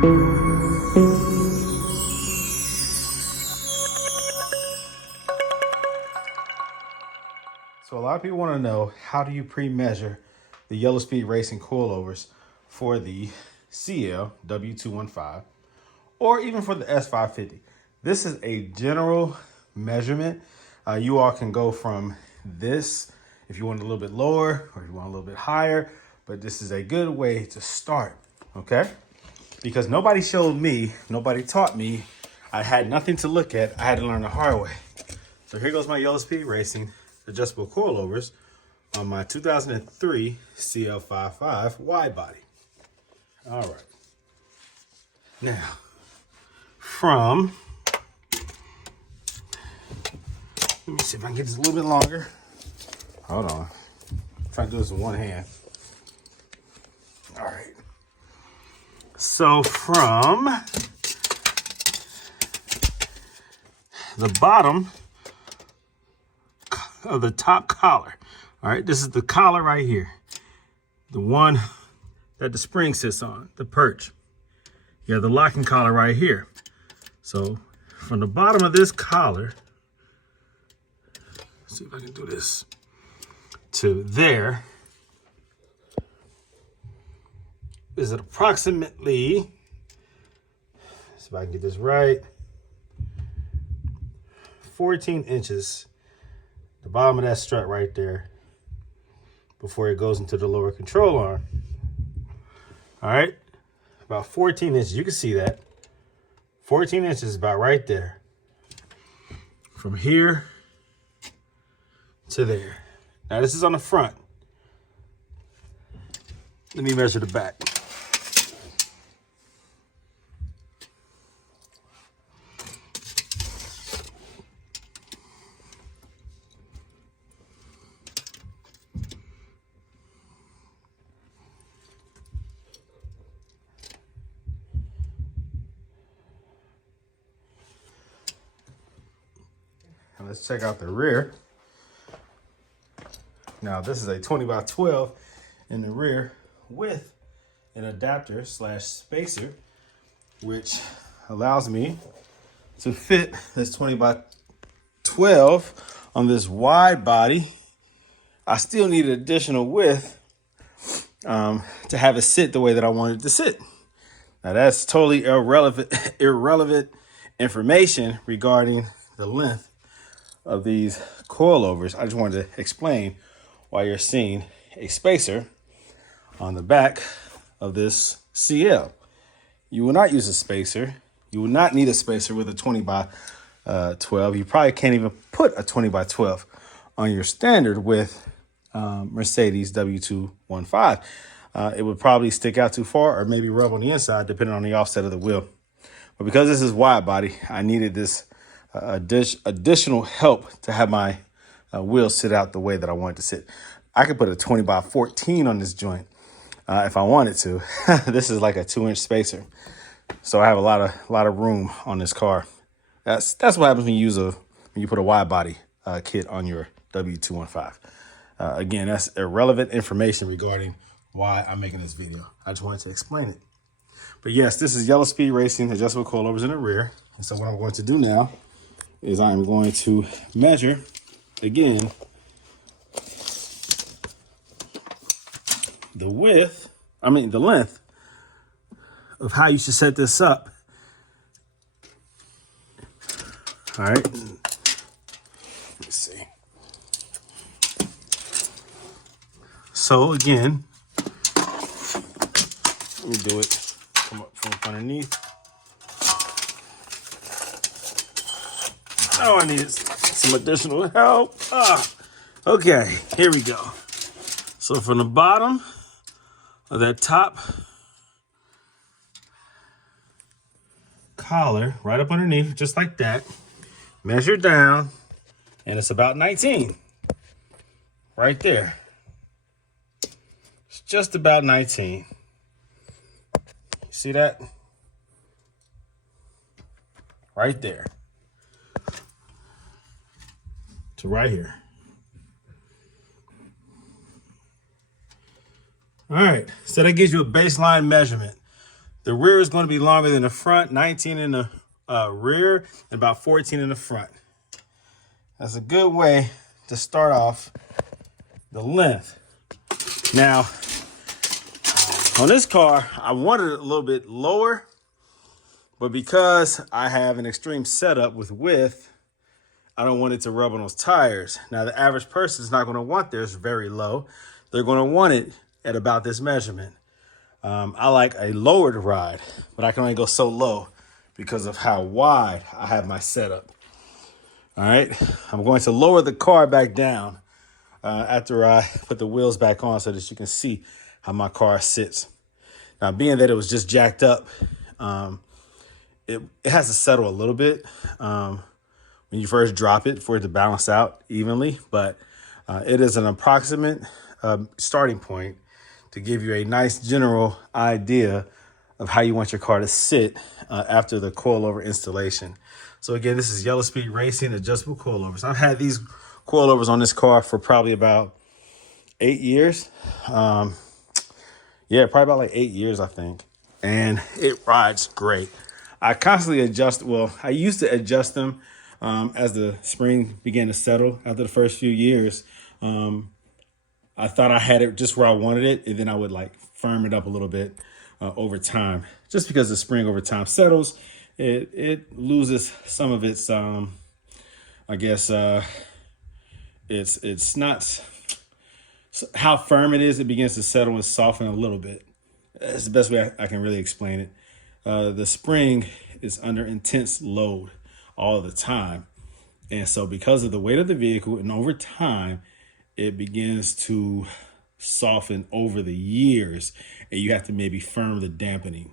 So a lot of people want to know, how do you pre-measure the yellow speed racing coilovers for the CL W215 or even for the S550? This is a general measurement. You all can go from this if you want a little bit lower or you want a little bit higher, but this is a good way to start, okay? Because nobody showed me, nobody taught me. I had nothing to look at. I had to learn the hard way. So here goes my yellow speed racing adjustable coilovers on my 2003 CL55 wide body. All right. Now, from, let me see if I can get this a little bit longer. Hold on. I'm trying to do this with one hand. All right. So from the bottom of the top collar, all right, this is the collar right here, the one that the spring sits on, the perch. You have the locking collar right here. So from the bottom of this collar, let's see if I can do this, to there is it approximately, see if I can get this right, 14 inches, the bottom of that strut right there, before it goes into the lower control arm. All right, about 14 inches, you can see that. 14 inches is about right there. From here to there. Now this is on the front. Let me measure the back. And let's check out the rear. Now this is a 20 by 12 in the rear with an adapter slash spacer, which allows me to fit this 20 by 12 on this wide body. I still need additional width to have it sit the way that I want it to sit. Now that's totally irrelevant information regarding the length of these coilovers. I just wanted to explain why you're seeing a spacer on the back of this CL. You will not use a spacer. You will not need a spacer with a 20 by 12. You probably can't even put a 20 by 12 on your standard with Mercedes W215. It would probably stick out too far or maybe rub on the inside depending on the offset of the wheel. But because this is wide body, I needed this additional help to have my wheels sit out the way that I want it to sit. I could put a 20 by 14 on this joint if I wanted to. This is like a 2-inch spacer, so I have a lot of room on this car. That's what happens when you put a wide body kit on your W215. Again, that's irrelevant information regarding why I'm making this video. I just wanted to explain it. But yes, this is yellow speed racing adjustable coilovers in the rear. And so what I'm going to do now is I'm going to measure again the length of how you should set this up. All right, let's see. So again, let me do it, come up from underneath. Oh, I needed some additional help. Okay, here we go. So from the bottom of that top collar, right up underneath, just like that, measure down, and it's about 19. Right there. It's just about 19. You see that? Right there. To right here. All right, so that gives you a baseline measurement. The rear is going to be longer than the front, 19 in the rear and about 14 in the front. That's a good way to start off the length. Now, on this car, I wanted it a little bit lower, but because I have an extreme setup with width, I don't want it to rub on those tires. Now, the average person is not going to want theirs very low. They're going to want it at about this measurement. I like a lowered ride, but I can only go so low because of how wide I have my setup. All right, I'm going to lower the car back down after I put the wheels back on so that you can see how my car sits. Now, being that it was just jacked up, it has to settle a little bit when you first drop it for it to balance out evenly, but it is an approximate starting point to give you a nice general idea of how you want your car to sit after the coilover installation. So again, this is Yellow Speed Racing adjustable coilovers. I've had these coilovers on this car for probably about 8 years. Yeah, probably about like 8 years, I think. And it rides great. I constantly adjust. Well, I used to adjust them as the spring began to settle after the first few years. I thought I had it just where I wanted it, and then I would like firm it up a little bit over time. Just because the spring over time settles, it loses some of its, I guess, it's not how firm it is. It begins to settle and soften a little bit. That's the best way I can really explain it. The spring is under intense load all the time. And so because of the weight of the vehicle and over time, it begins to soften over the years, and you have to maybe firm the dampening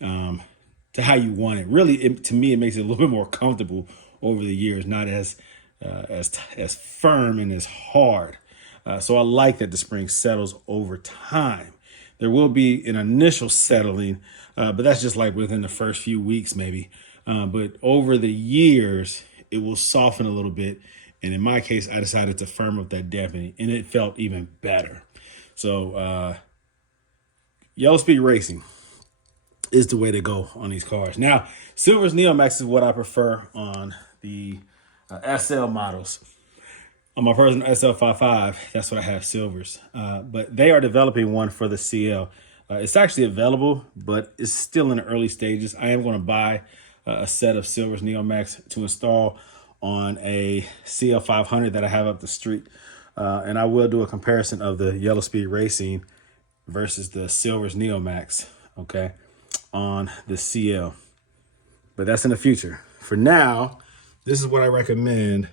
to how you want it. Really, to me, it makes it a little bit more comfortable over the years, not as firm and as hard. So I like that the spring settles over time. There will be an initial settling, but that's just like within the first few weeks maybe. But over the years, it will soften a little bit. And in my case, I decided to firm up that dampening, and it felt even better. So Yellow Speed Racing is the way to go on these cars. Now, Silver's Neomax is what I prefer on the SL models. On my personal SL55, that's what I have, Silvers. But they are developing one for the CL. It's actually available, but it's still in the early stages. I am going to buy a set of Silver's Neomax to install on a CL500 that I have up the street. And I will do a comparison of the Yellow Speed Racing versus the Silver's Neomax, okay, on the CL. But that's in the future. For now, this is what I recommend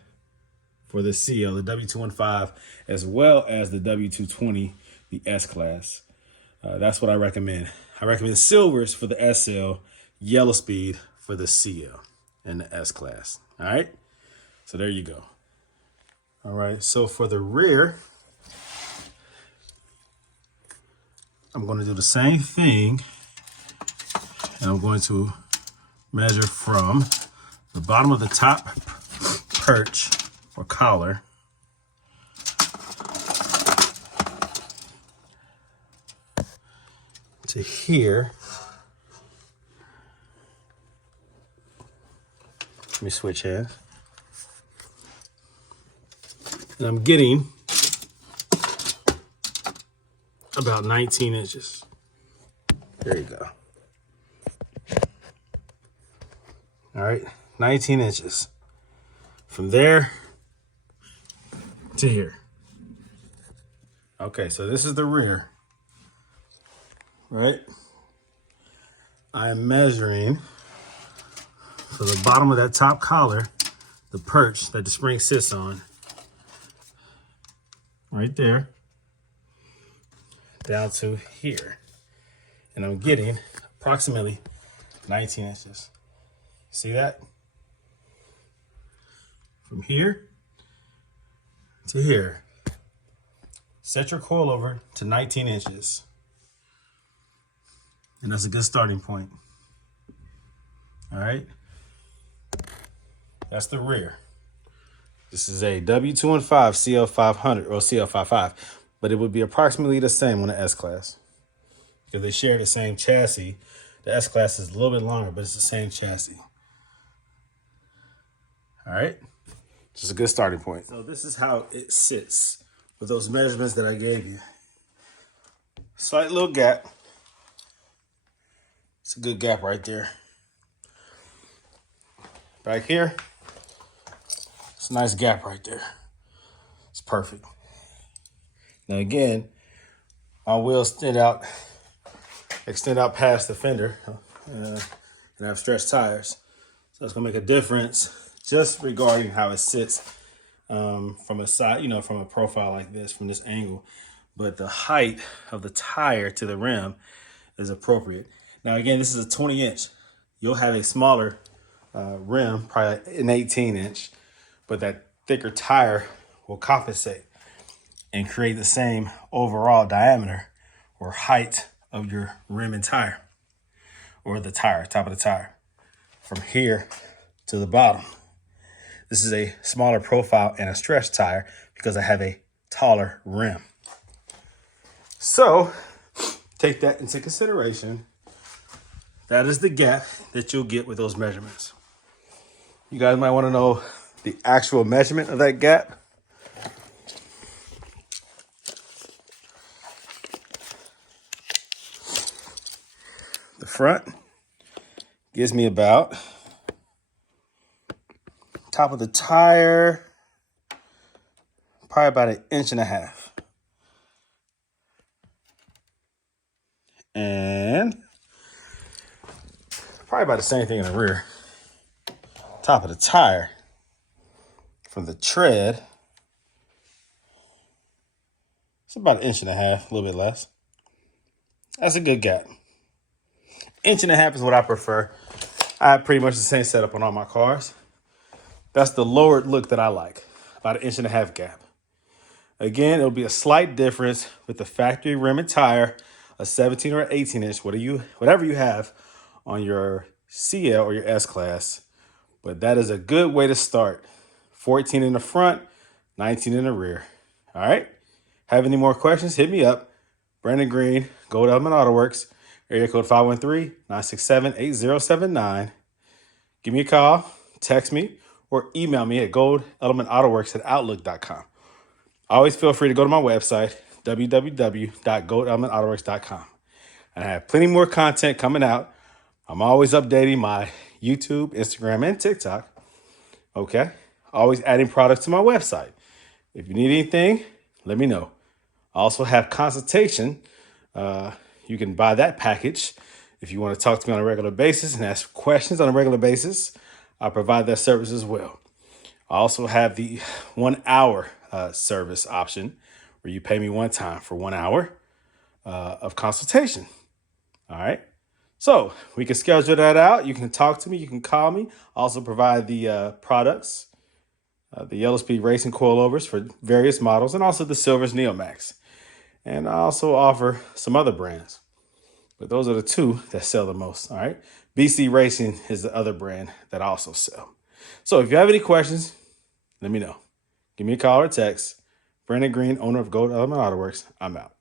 for the CL, the W215, as well as the W220, the S-Class. That's what I recommend. I recommend Silvers for the SL, Yellow Speed for the CL and the S-Class. All right? So there you go. All right, so for the rear, I'm going to do the same thing, and I'm going to measure from the bottom of the top perch or collar to here. Let me switch hands. And I'm getting about 19 inches. There you go. All right, 19 inches. From there to here. Okay, so this is the rear, right? I'm measuring for the bottom of that top collar, the perch that the spring sits on, right there, down to here. And I'm getting approximately 19 inches. See that? From here to here. Set your coilover to 19 inches. And that's a good starting point. All right. That's the rear. This is a W215 CL500 or CL55, but it would be approximately the same on the S-Class because they share the same chassis The S-Class is a little bit longer, but it's the same chassis. All right, just a good starting point. So this is how it sits with those measurements that I gave you. Slight little gap. It's a good gap right there. Back here, it's a nice gap right there. It's perfect. Now again, my wheels extend out past the fender, and I have stretched tires. So it's gonna make a difference just regarding how it sits from a side, from a profile like this, from this angle. But the height of the tire to the rim is appropriate. Now again, this is a 20-inch. You'll have a smaller rim, probably an 18-inch, but that thicker tire will compensate and create the same overall diameter or height of your rim and tire, or the tire, top of the tire, from here to the bottom. This is a smaller profile and a stretch tire because I have a taller rim. So take that into consideration. That is the gap that you'll get with those measurements. You guys might want to know the actual measurement of that gap. The front gives me about top of the tire, probably about 1.5 inches. And probably about the same thing in the rear. Top of the tire from the tread, it's about 1.5 inches, a little bit less. That's a good gap. 1.5 inches is what I prefer. I have pretty much the same setup on all my cars. That's the lowered look that I like, about 1.5 inch gap. Again, it'll be a slight difference with the factory rim and tire, a 17 or 18 inch, whatever you have on your CL or your S-Class. But that is a good way to start. 14 in the front, 19 in the rear. All right? Have any more questions? Hit me up. Brandon Green, Gold Element Autoworks, area code 513-967-8079. Give me a call, text me, or email me at goldelementautoworks@outlook.com. Always feel free to go to my website, www.goldelementautoworks.com. And I have plenty more content coming out. I'm always updating my YouTube, Instagram, and TikTok. Okay? Always adding products to my website. If you need anything, let me know. I also have consultation. You can buy that package if you want to talk to me on a regular basis and ask questions on a regular basis. I provide that service as well. I also have the 1 hour service option where you pay me one time for 1 hour of consultation. All right. So we can schedule that out. You can talk to me. You can call me. I also provide the products, the Yellow Speed Racing Coilovers for various models, and also the Silvers Neomax. And I also offer some other brands, but those are the two that sell the most. All right. BC Racing is the other brand that I also sell. So if you have any questions, let me know. Give me a call or text. Brandon Green, owner of Gold Element Autoworks. I'm out.